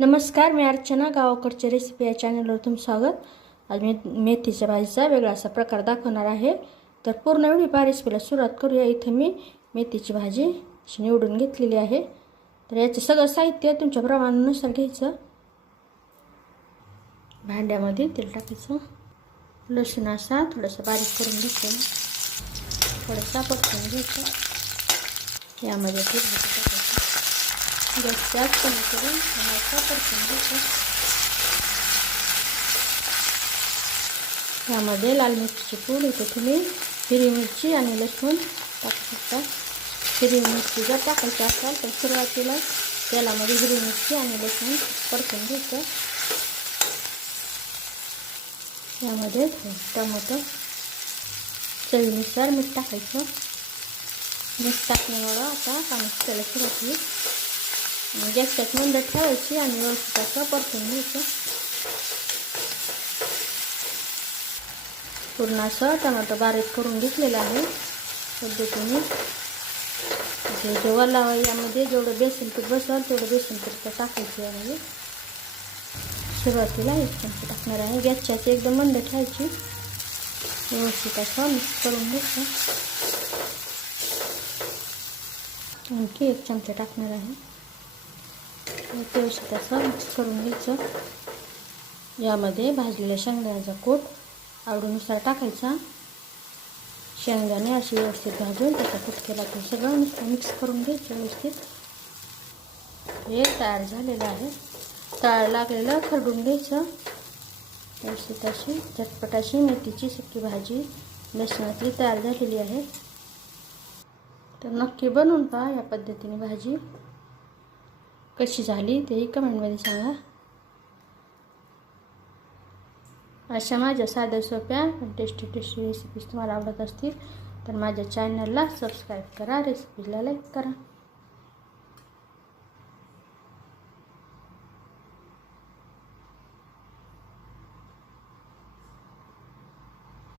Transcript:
नमस्कार, मी अर्चना. गावाकडच्या रेसिपी या चॅनलवर तुमचं स्वागत. आज मी मेथीच्या भाजीचा वेगळा असा प्रकार दाखवणार आहे. तर पूर्ण व्हिडिओ रेसिपीला सुरुवात करूया. इथे मी मेथीची भाजी निवडून घेतलेली आहे. तर याचं सगळं साहित्य तुमच्या प्रमाणानुसार घ्यायचं. भांड्यामध्ये तेल टाकायचं. लसूण असा थोडासा बारीक करून घ्यायचं. थोडासा परतून घ्यायचं. यामध्ये तेल टाकायचं. गॅस जास्त कमी करून परतून घ्यायचं. यामध्ये लाल मिरचीची पूड, इथे तुम्ही हिरवी मिरची आणि लसूण टाकू शकता. हिरवी मिरची जर टाकायची असेल तर सुरुवातीला तेलामध्ये हिरवी मिरची आणि लसूण परतून घ्यायचं. यामध्ये टोमॅटो, चवीनुसार मीठ टाकायचं. मीठ टाकण्यामुळं आता पाण्याची त्याला सुरुवात होईल. गॅसच्यात मंद ठेवायची आणि व्यवस्थित असं परतून घ्यायचं. पूर्ण असं टोमॅटो बारीक करून घेतलेलं आहे. पद्धतीने जेव्हा यामध्ये जेवढं बेसन पीठ बसेल तेवढं बेसन पीठ टाकायचं. यामध्ये सुरुवातीला एक चमचा टाकणार आहे. गॅसच्या एकदम मंद ठेवायची. व्यवस्थित असं मिक्स करून घ्यायचं. आणखी एक चमचा टाकणार आहे. व्यवस्थित असं मिक्स करून घ्यायचं. यामध्ये भाजलेल्या शेंगदाण्याचा कूट आवडीनुसार टाकायचा. शेंगदाणे अशी व्यवस्थित भाजून त्याचा कूट केला तर सगळं मिक्स करून घ्यायचं व्यवस्थित. हे तयार झालेलं आहे. तयार लागलेलं खरडून घ्यायचं. व्यवस्थित अशी झटपट अशी मेथीची सुकी भाजी लसणातली तयार झालेली आहे. तर नक्की बनवून पहा या पद्धतीने भाजी. कशी झाली तेही कमेंटमध्ये सांगा. अशा माझ्या साध्या सोप्या पण टेस्टी रेसिपीज तुम्हाला आवडत असतील तर माझ्या चॅनलला सबस्क्राईब करा, रेसिपीला लाईक करा.